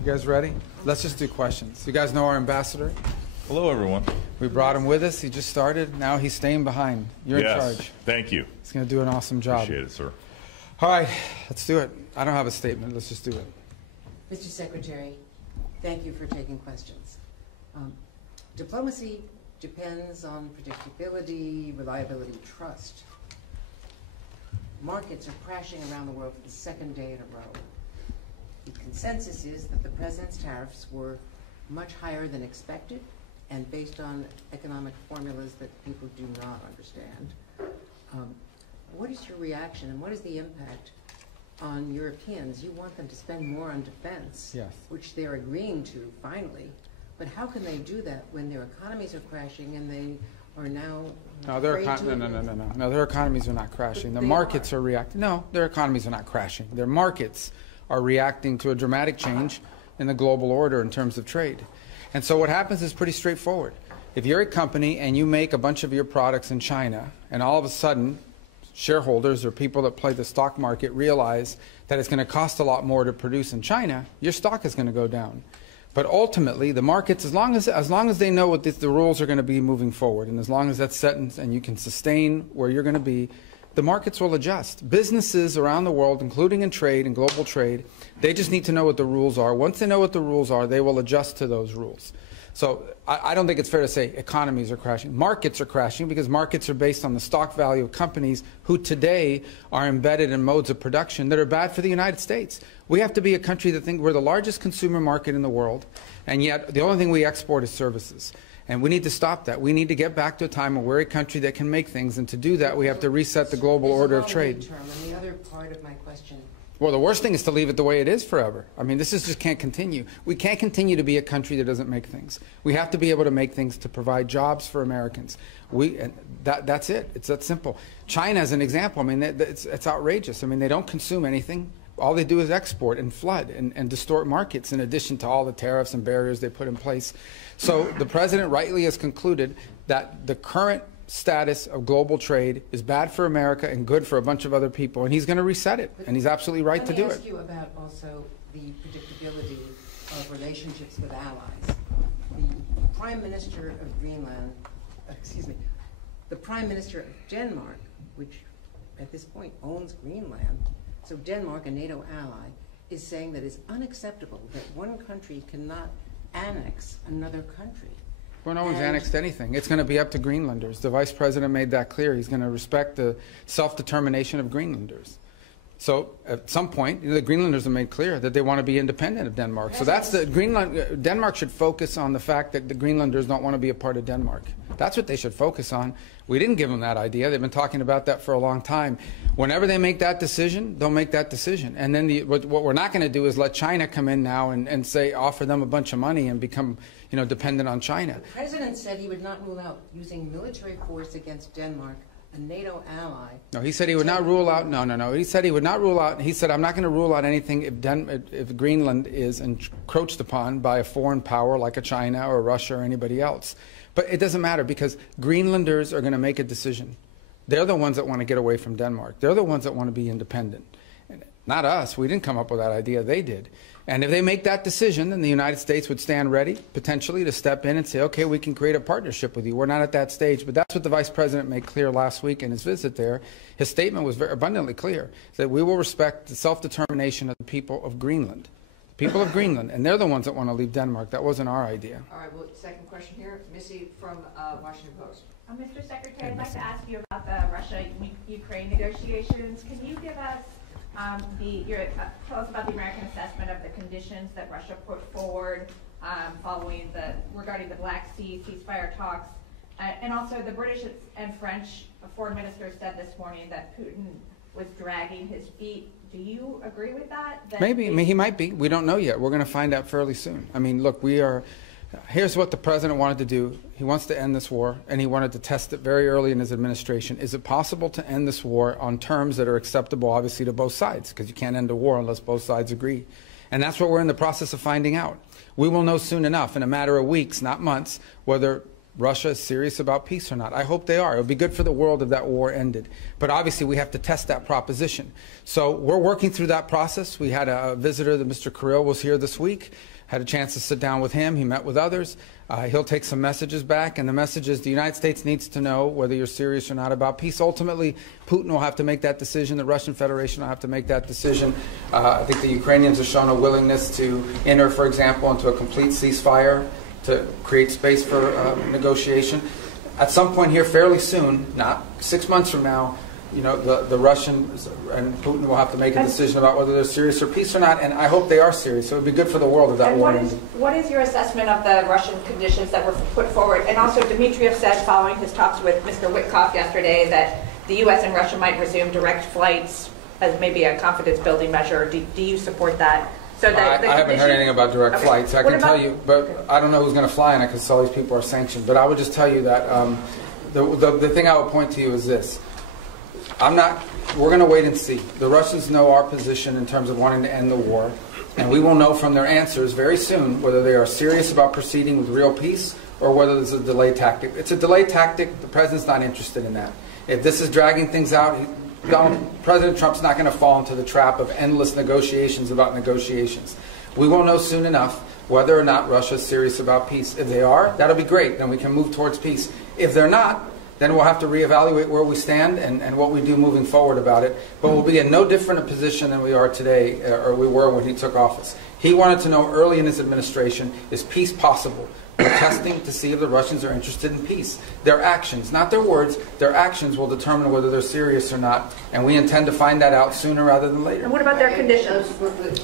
You guys ready? Let's just do questions. You guys know our ambassador? Hello, everyone. We brought him with us. He just started. Now he's staying behind. You're in charge. Thank you. He's going to do an awesome job. Appreciate it, sir. All right, let's do it. I don't have a statement. Let's just do it. Mr. Secretary, thank you for taking questions. Diplomacy depends on predictability, reliability, trust. Markets are crashing around the world for the second day in a row. The consensus is that the president's tariffs were much higher than expected and based on economic formulas that people do not understand. What is your reaction and what is the impact on Europeans? You want them to spend more on defense, yes, which they're agreeing to finally, but how can they do that when their economies are crashing and they are now No, their economies are not crashing. The markets are reacting. No, their economies are not crashing. Their markets are reacting to a dramatic change in the global order in terms of trade. And so what happens is pretty straightforward. If you're a company and you make a bunch of your products in China, and all of a sudden shareholders or people that play the stock market realize that it's going to cost a lot more to produce in China, your stock is going to go down. But ultimately, the markets, as long as they know what the rules are going to be moving forward, and as long as that's set and you can sustain where you're going to be, the markets will adjust. Businesses around the world, including in trade and global trade, they just need to know what the rules are. Once they know what the rules are, they will adjust to those rules. So I don't think it's fair to say economies are crashing. Markets are crashing because markets are based on the stock value of companies who today are embedded in modes of production that are bad for the United States. We have to be a country that thinks we're the largest consumer market in the world, and yet the only thing we export is services. And we need to stop that. We need to get back to a time where we're a country that can make things, and to do that we have to reset the global order of trade. And the other part of my question. Well, the worst thing is to leave it the way it is forever. I mean, this just can't continue. We can't continue to be a country that doesn't make things. We have to be able to make things to provide jobs for Americans. That's it. It's that simple. China is an example. I mean, it's outrageous. I mean, they don't consume anything. All they do is export and flood and distort markets in addition to all the tariffs and barriers they put in place. So the president rightly has concluded that the current status of global trade is bad for America and good for a bunch of other people, and he's going to reset it, and he's absolutely right to do it. Let me ask you about also the predictability of relationships with allies. The Prime Minister of Greenland, the Prime Minister of Denmark, which at this point owns Greenland, so Denmark, a NATO ally, is saying that it's unacceptable that one country cannot annex another country. Well, no one's annexed anything. It's going to be up to Greenlanders. The Vice President made that clear. He's going to respect the self-determination of Greenlanders. So at some point, the Greenlanders have made clear that they want to be independent of Denmark. So that's Denmark should focus on the fact that the Greenlanders don't want to be a part of Denmark. That's what they should focus on. We didn't give them that idea. They've been talking about that for a long time. Whenever they make that decision, they'll make that decision. And then what we're not going to do is let China come in now and say, offer them a bunch of money and become, dependent on China. The president said he would not rule out using military force against Denmark, a NATO ally. No, he said he would not rule out. No. He said he would not rule out. He said, I'm not going to rule out anything if Greenland is encroached upon by a foreign power like a China or Russia or anybody else. But it doesn't matter because Greenlanders are going to make a decision. They're the ones that want to get away from Denmark. They're the ones that want to be independent. Not us. We didn't come up with that idea. They did. And if they make that decision, then the United States would stand ready, potentially, to step in and say, okay, we can create a partnership with you. We're not at that stage. But that's what the Vice President made clear last week in his visit there. His statement was very abundantly clear, that we will respect the self-determination of the people of Greenland. The people of Greenland. And they're the ones that want to leave Denmark. That wasn't our idea. All right, well, second question here. Missy from Washington Post. Mr. Secretary, I'd like to ask you about the Russia-Ukraine negotiations. Can you give us tell us about the American assessment of the conditions that Russia put forward regarding the Black Sea ceasefire talks, and also the British and French foreign ministers said this morning that Putin was dragging his feet. Do you agree with that? Maybe. I mean, he might be. We don't know yet. We're going to find out fairly soon. I mean, look, here's what the president wanted to do. He wants to end this war, and he wanted to test it very early in his administration. Is it possible to end this war on terms that are acceptable, obviously, to both sides? Because you can't end a war unless both sides agree. And that's what we're in the process of finding out. We will know soon enough, in a matter of weeks, not months, whether Russia is serious about peace or not. I hope they are. It would be good for the world if that war ended. But obviously we have to test that proposition. So we're working through that process. We had a visitor, that Mr. Kirill was here this week. Had a chance to sit down with him. He met with others. He'll take some messages back, and the message is the United States needs to know whether you're serious or not about peace. Ultimately, Putin will have to make that decision. The Russian Federation will have to make that decision. I think the Ukrainians have shown a willingness to enter, for example, into a complete ceasefire to create space for negotiation. At some point here, fairly soon, not 6 months from now, you know, the Russians and Putin will have to make a decision about whether they're serious or peace or not, and I hope they are serious. So it would be good for the world if that war ended. What is your assessment of the Russian conditions that were put forward? And also, Dmitriev said, following his talks with Mr. Witkoff yesterday, that the U.S. and Russia might resume direct flights as maybe a confidence-building measure. Do you support that? So that I haven't heard anything about direct flights. I can tell you, but I don't know who's going to fly on it because all these people are sanctioned. But I would just tell you that the thing I would point to you is this. We're going to wait and see. The Russians know our position in terms of wanting to end the war, and we will know from their answers very soon whether they are serious about proceeding with real peace or whether this is a delay tactic. It's a delay tactic. The president's not interested in that. If this is dragging things out, President Trump's not going to fall into the trap of endless negotiations about negotiations. We will know soon enough whether or not Russia is serious about peace. If they are, that'll be great. Then we can move towards peace. If they're not, then we'll have to reevaluate where we stand and what we do moving forward about it. But we'll be in no different a position than we are today, or we were when he took office. He wanted to know early in his administration, is peace possible? We're testing to see if the Russians are interested in peace. Their actions, not their words, their actions will determine whether they're serious or not. And we intend to find that out sooner rather than later. And what about their conditions?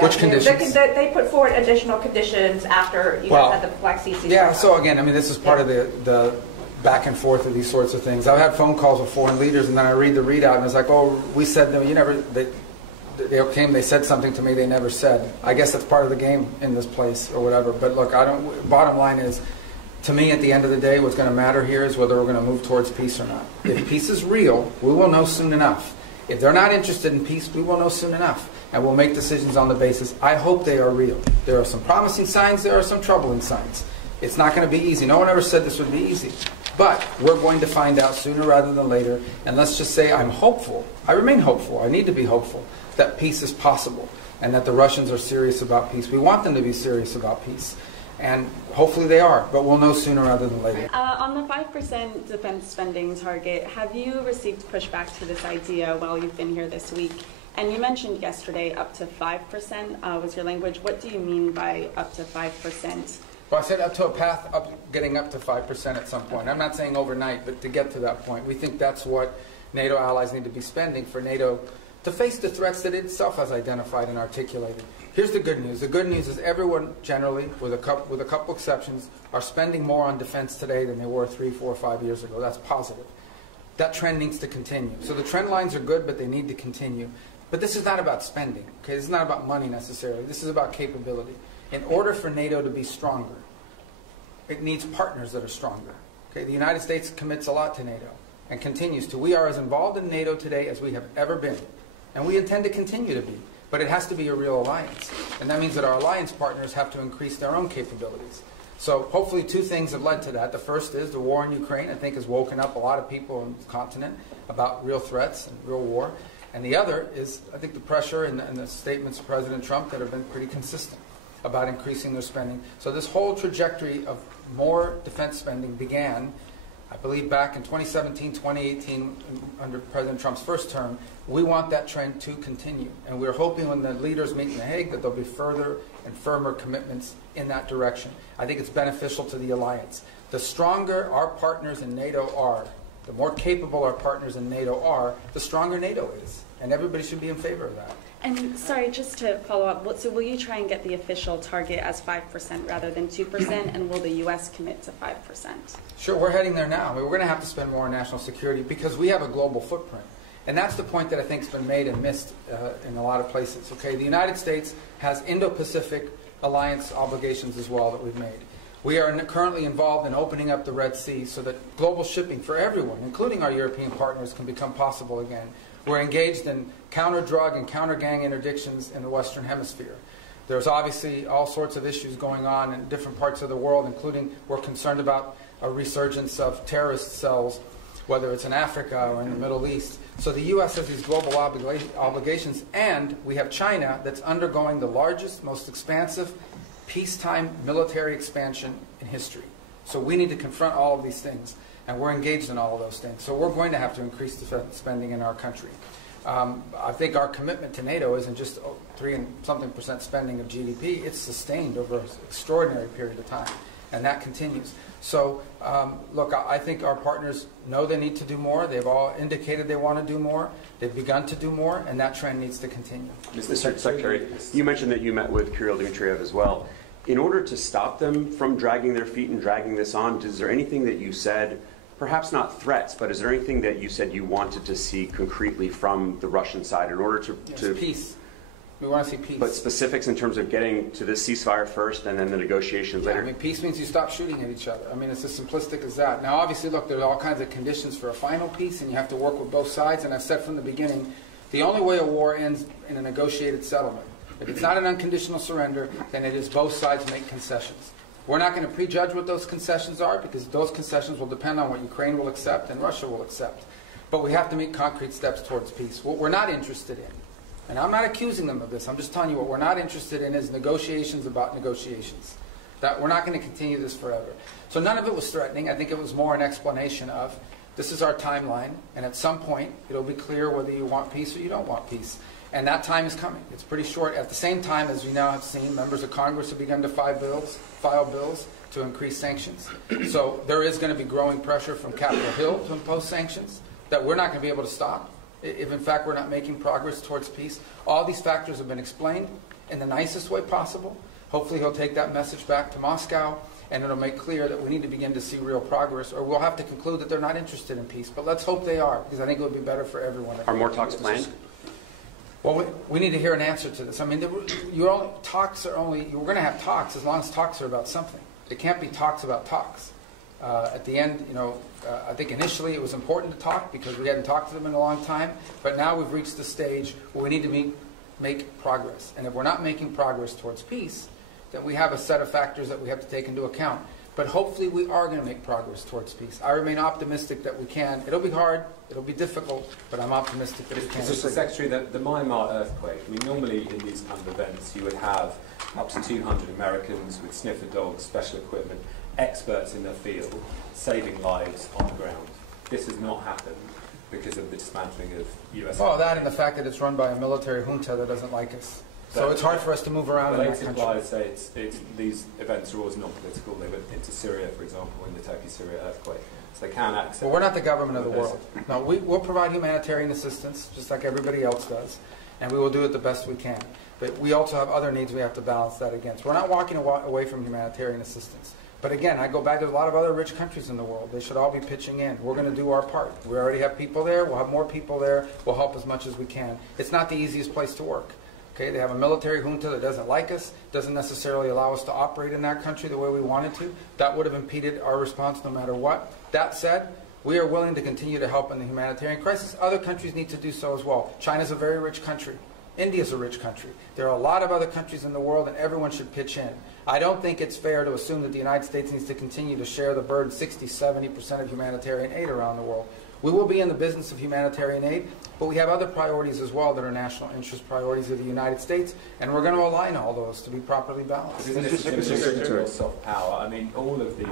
Which conditions? They put forward additional conditions after you guys had the Black Sea ceasefire. Yeah, so again, I mean, this is part of the back and forth of these sorts of things. I've had phone calls with foreign leaders, and then I read the readout, and it's like, oh, we said them. You never. They came. They said something to me they never said. I guess that's part of the game in this place or whatever. But look, I don't. Bottom line is, to me, at the end of the day, what's going to matter here is whether we're going to move towards peace or not. If peace is real, we will know soon enough. If they're not interested in peace, we will know soon enough, and we'll make decisions on the basis. I hope they are real. There are some promising signs. There are some troubling signs. It's not going to be easy. No one ever said this would be easy. But we're going to find out sooner rather than later. And let's just say I'm hopeful. I remain hopeful. I need to be hopeful that peace is possible and that the Russians are serious about peace. We want them to be serious about peace. And hopefully they are. But we'll know sooner rather than later. On the 5% defense spending target, have you received pushback to this idea while you've been here this week? And you mentioned yesterday up to 5% was your language. What do you mean by up to 5%? Well, I said up to a path up, getting up to 5% at some point. I'm not saying overnight, but to get to that point. We think that's what NATO allies need to be spending for NATO to face the threats that it itself has identified and articulated. Here's the good news. The good news is everyone generally, with a couple exceptions, are spending more on defense today than they were 3, 4, 5 years ago. That's positive. That trend needs to continue. So the trend lines are good, but they need to continue. But this is not about spending. Okay? This is not about money necessarily. This is about capability. In order for NATO to be stronger, it needs partners that are stronger. Okay? The United States commits a lot to NATO and continues to. We are as involved in NATO today as we have ever been. And we intend to continue to be. But it has to be a real alliance. And that means that our alliance partners have to increase their own capabilities. So hopefully two things have led to that. The first is the war in Ukraine, I think, has woken up a lot of people on the continent about real threats and real war. And the other is, I think, the pressure and the statements of President Trump that have been pretty consistent about increasing their spending. So this whole trajectory of more defense spending began, I believe, back in 2017, 2018, under President Trump's first term. We want that trend to continue. And we're hoping when the leaders meet in The Hague that there'll be further and firmer commitments in that direction. I think it's beneficial to the alliance. The stronger our partners in NATO are, the more capable our partners in NATO are, the stronger NATO is. And everybody should be in favor of that. And sorry, just to follow up, so will you try and get the official target as 5% rather than 2%, and will the U.S. commit to 5%? Sure, we're heading there now. I mean, we're going to have to spend more on national security because we have a global footprint. And that's the point that I think has been made and missed in a lot of places. Okay, the United States has Indo-Pacific alliance obligations as well that we've made. We are currently involved in opening up the Red Sea so that global shipping for everyone, including our European partners, can become possible again. We're engaged in counter-drug and counter-gang interdictions in the Western Hemisphere. There's obviously all sorts of issues going on in different parts of the world, including we're concerned about a resurgence of terrorist cells, whether it's in Africa or in the Middle East. So the U.S. has these global obligations, and we have China that's undergoing the largest, most expansive peacetime military expansion in history. So we need to confront all of these things, and we're engaged in all of those things. So we're going to have to increase the spending in our country. I think our commitment to NATO isn't just 3-something% spending of GDP. It's sustained over an extraordinary period of time, and that continues. So, look, I think our partners know they need to do more. They've all indicated they want to do more. They've begun to do more, and that trend needs to continue. Mr. Secretary, you mentioned that you met with Kirill Dmitriev as well. In order to stop them from dragging their feet and dragging this on, is there anything that you said, perhaps not threats, but is there anything that you said you wanted to see concretely from the Russian side in order to peace. We want to see peace. But specifics in terms of getting to this ceasefire first and then the negotiations later? I mean, peace means you stop shooting at each other. I mean, it's as simplistic as that. Now, obviously, look, there's all kinds of conditions for a final peace, and you have to work with both sides. And I've said from the beginning, the only way a war ends in a negotiated settlement. If it's not an unconditional surrender, then it is both sides make concessions. We're not going to prejudge what those concessions are, because those concessions will depend on what Ukraine will accept and Russia will accept. But we have to make concrete steps towards peace. What we're not interested in, and I'm not accusing them of this, I'm just telling you what we're not interested in is negotiations about negotiations. That we're not going to continue this forever. So none of it was threatening. I think it was more an explanation of, this is our timeline, and at some point it'll be clear whether you want peace or you don't want peace. And that time is coming. It's pretty short. At the same time, as you now have seen, members of Congress have begun to file bills to increase sanctions. So there is going to be growing pressure from Capitol Hill to impose sanctions that we're not going to be able to stop if, in fact, we're not making progress towards peace. All these factors have been explained in the nicest way possible. Hopefully he'll take that message back to Moscow, and it'll make clear that we need to begin to see real progress, or we'll have to conclude that they're not interested in peace. But let's hope they are, because I think it would be better for everyone. Are more talks planned? Well, we need to hear an answer to this. I mean, we're going to have talks as long as talks are about something. It can't be talks about talks. At the end, I think initially it was important to talk because we hadn't talked to them in a long time, but now we've reached the stage where we need to make progress. And if we're not making progress towards peace, then we have a set of factors that we have to take into account. But hopefully we are going to make progress towards peace. I remain optimistic that we can. It'll be hard, it'll be difficult, but I'm optimistic that we can. Mr. Secretary, the Myanmar earthquake, I mean, normally in these kind of events you would have up to 200 Americans with sniffer dogs, special equipment, experts in their field, saving lives on the ground. This has not happened because of the dismantling of US... Well, that and the fact that it's run by a military junta that doesn't like us. So it's hard for us to move around in that country. Related say these events are always non-political. They went into Syria, for example, in the Turkey-Syria earthquake. So they can accept... Well, we're not the government of the world. No, we'll provide humanitarian assistance, just like everybody else does, and we will do it the best we can. But we also have other needs we have to balance that against. We're not walking away from humanitarian assistance. But again, I go back, there's a lot of other rich countries in the world. They should all be pitching in. We're going to do our part. We already have people there. We'll have more people there. We'll help as much as we can. It's not the easiest place to work. Okay, they have a military junta that doesn't like us, doesn't necessarily allow us to operate in that country the way we wanted to. That would have impeded our response no matter what. That said, we are willing to continue to help in the humanitarian crisis. Other countries need to do so as well. China's a very rich country. India's a rich country. There are a lot of other countries in the world, and everyone should pitch in. I don't think it's fair to assume that the United States needs to continue to share the burden, 60-70% of humanitarian aid around the world. We will be in the business of humanitarian aid, but we have other priorities as well that are national interest priorities of the United States, and we're going to align all those to be properly balanced. Isn't it soft power? I mean, all of the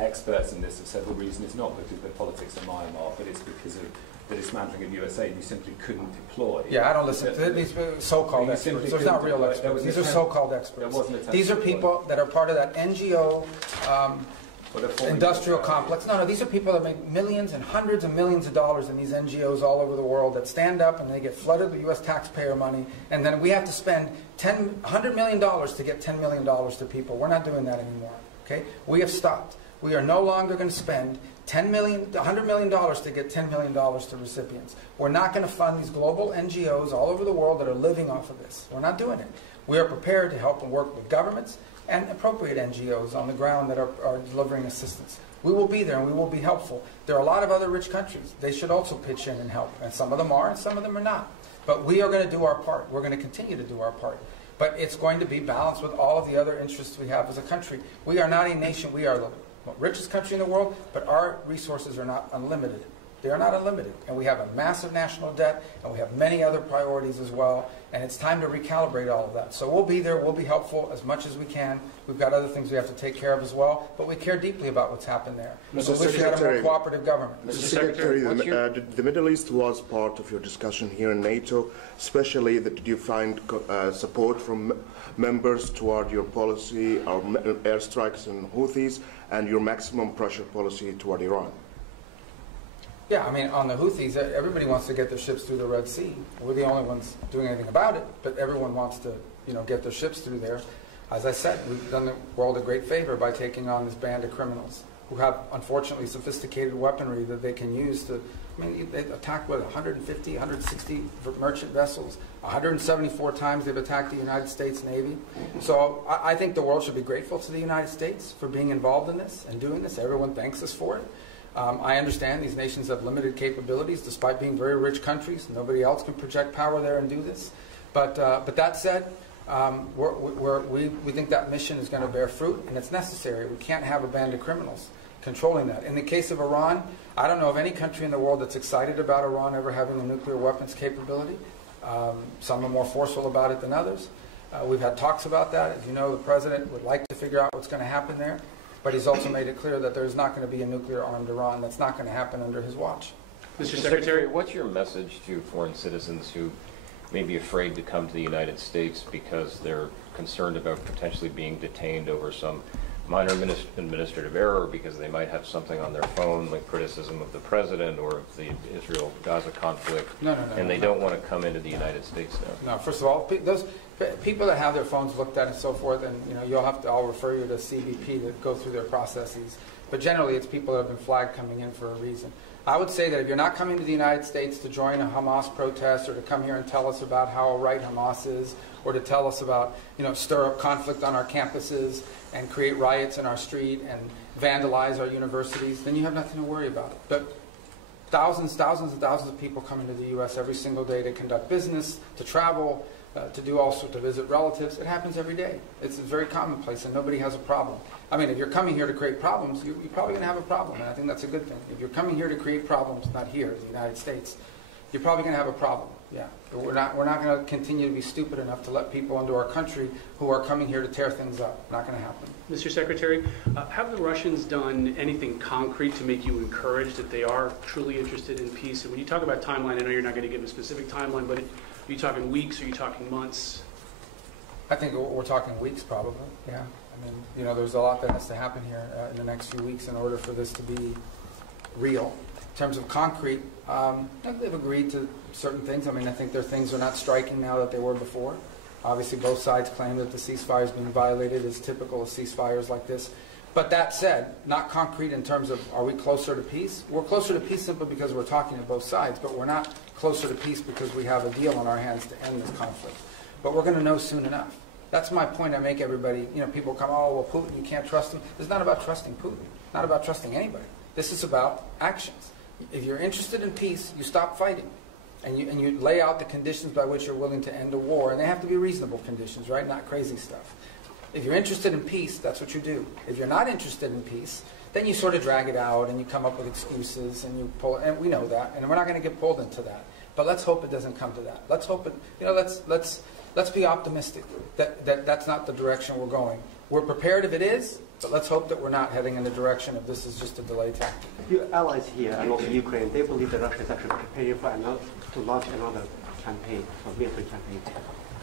experts in this have said the reason is not because of the politics of Myanmar, but it's because of the dismantling of USA, and you simply couldn't deploy. Yeah, I don't listen to these so-called experts. There's not real experts. These are so-called experts. These are people that are part of that NGO industrial complex. No, these are people that make millions and hundreds of millions of dollars in these NGOs all over the world that stand up and they get flooded with U.S. taxpayer money, and then we have to spend $100 million to get $10 million to people. We're not doing that anymore. Okay? We have stopped. We are no longer going to spend $100 million to get $10 million to recipients. We're not going to fund these global NGOs all over the world that are living off of this. We're not doing it. We are prepared to help and work with governments and appropriate NGOs on the ground that are delivering assistance. We will be there and we will be helpful. There are a lot of other rich countries. They should also pitch in and help. And some of them are and some of them are not. But we are going to do our part. We're going to continue to do our part. But it's going to be balanced with all of the other interests we have as a country. We are not a nation. We are richest country in the world, but our resources are not unlimited. They are not unlimited, and we have a massive national debt, and we have many other priorities as well, and it's time to recalibrate all of that. So we'll be there, we'll be helpful as much as we can. We've got other things we have to take care of as well, but we care deeply about what's happened there. Mr. We wish we had a more cooperative government. Mr. Secretary, the Middle East was part of your discussion here in NATO, especially did you find support from members toward your policy, our airstrikes and Houthis, and your maximum pressure policy toward Iran? Yeah, I mean, on the Houthis, everybody wants to get their ships through the Red Sea. We're the only ones doing anything about it, but everyone wants to, get their ships through there. As I said, we've done the world a great favor by taking on this band of criminals who have, unfortunately, sophisticated weaponry that they can use to, they attacked, 150, 160 merchant vessels. 174 times they've attacked the United States Navy. So I think the world should be grateful to the United States for being involved in this and doing this. Everyone thanks us for it. I understand these nations have limited capabilities despite being very rich countries. Nobody else can project power there and do this. But that said, we think that mission is going to bear fruit, and it's necessary. We can't have a band of criminals controlling that. In the case of Iran, I don't know of any country in the world that's excited about Iran ever having a nuclear weapons capability. Some are more forceful about it than others. We've had talks about that. As you know, the president would like to figure out what's going to happen there. But he's also made it clear that there's not going to be a nuclear-armed Iran. That's not going to happen under his watch. Mr. Secretary, what's your message to foreign citizens who may be afraid to come to the United States because they're concerned about potentially being detained over some minor administrative error, because they might have something on their phone like criticism of the president or of the Israel-Gaza conflict, and they don't want to come into the United States now? No, first of all, those people that have their phones looked at and so forth, and I'll refer you to CBP to go through their processes. But generally, it's people that have been flagged coming in for a reason. I would say that if you're not coming to the United States to join a Hamas protest or to come here and tell us about how right Hamas is, or to tell us about, stir up conflict on our campuses and create riots in our street and vandalize our universities, then you have nothing to worry about. But thousands and thousands of people come into the U.S. every single day to conduct business, to travel, to do all sorts, to visit relatives. It happens every day. It's very commonplace, and nobody has a problem. I mean, if you're coming here to create problems, you're probably going to have a problem, and I think that's a good thing. If you're coming here to create problems, not here, in the United States, you're probably going to have a problem. Yeah, but we're not going to continue to be stupid enough to let people into our country who are coming here to tear things up. Not going to happen. Mr. Secretary, have the Russians done anything concrete to make you encouraged that they are truly interested in peace? And when you talk about timeline, I know you're not going to give a specific timeline, but are you talking weeks? Or are you talking months? I think we're talking weeks, probably. Yeah. I mean, there's a lot that has to happen here in the next few weeks in order for this to be real. In terms of concrete, they've agreed to certain things. I mean, I think their things are not striking now that they were before. Obviously, both sides claim that the ceasefire is being violated, as typical of ceasefires like this. But that said, not concrete in terms of are we closer to peace? We're closer to peace simply because we're talking to both sides, but we're not closer to peace because we have a deal on our hands to end this conflict. But we're going to know soon enough. That's my point I make everybody. People come, oh, well, Putin, you can't trust him. It's not about trusting Putin. Not about trusting anybody. This is about actions. If you're interested in peace, you stop fighting. And you lay out the conditions by which you're willing to end a war. And they have to be reasonable conditions, right? Not crazy stuff. If you're interested in peace, that's what you do. If you're not interested in peace, then you sort of drag it out and you come up with excuses and you pull, and we know that, and we're not going to get pulled into that. But let's hope it doesn't come to that. Let's hope it, let's be optimistic that that's not the direction we're going. We're prepared if it is, but let's hope that we're not heading in the direction of this is just a delay tactic. Your allies here and also Ukraine, they believe that Russia is actually preparing to launch another campaign, a military campaign,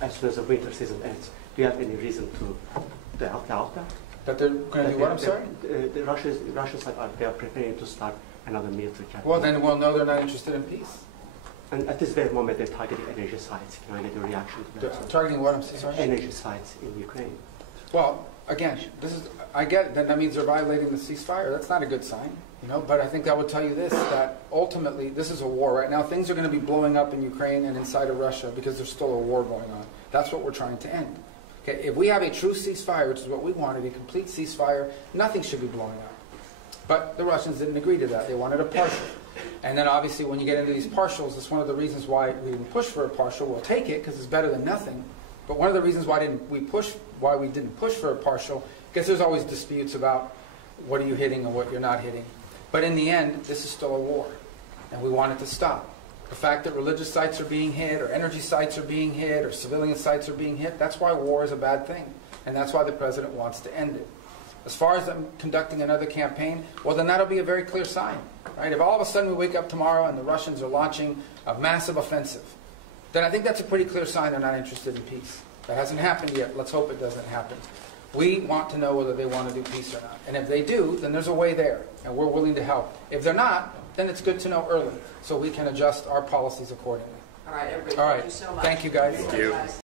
as soon as the winter season ends. Do you have any reason to doubt that? That they're going to do what, I'm sorry? The Russians they are preparing to start another military campaign. Well, then we'll know they're not interested in peace. And at this very moment, they're targeting energy sites. Can I get a reaction to that? Targeting what, I'm sorry? Energy sites in Ukraine. Well, again, I get it. That means they're violating the ceasefire. That's not a good sign, But I think I would tell you this, that ultimately this is a war right now. Things are going to be blowing up in Ukraine and inside of Russia because there's still a war going on. That's what we're trying to end. Okay, if we have a true ceasefire, which is what we wanted, a complete ceasefire, nothing should be blowing up. But the Russians didn't agree to that. They wanted a partial. And then obviously when you get into these partials, it's one of the reasons why we didn't push for a partial. We'll take it because it's better than nothing. But one of the reasons why we didn't push for a partial, because there's always disputes about what are you hitting and what you're not hitting. But in the end, this is still a war, and we want it to stop. The fact that religious sites are being hit, or energy sites are being hit, or civilian sites are being hit, that's why war is a bad thing. And that's why the president wants to end it. As far as them conducting another campaign, well, then that'll be a very clear sign. Right? If all of a sudden we wake up tomorrow and the Russians are launching a massive offensive, then I think that's a pretty clear sign they're not interested in peace. That hasn't happened yet. Let's hope it doesn't happen. We want to know whether they want to do peace or not. And if they do, then there's a way there, and we're willing to help. If they're not, then it's good to know early so we can adjust our policies accordingly. All right, everybody, All right. thank you so much. Thank you, guys. Thank you.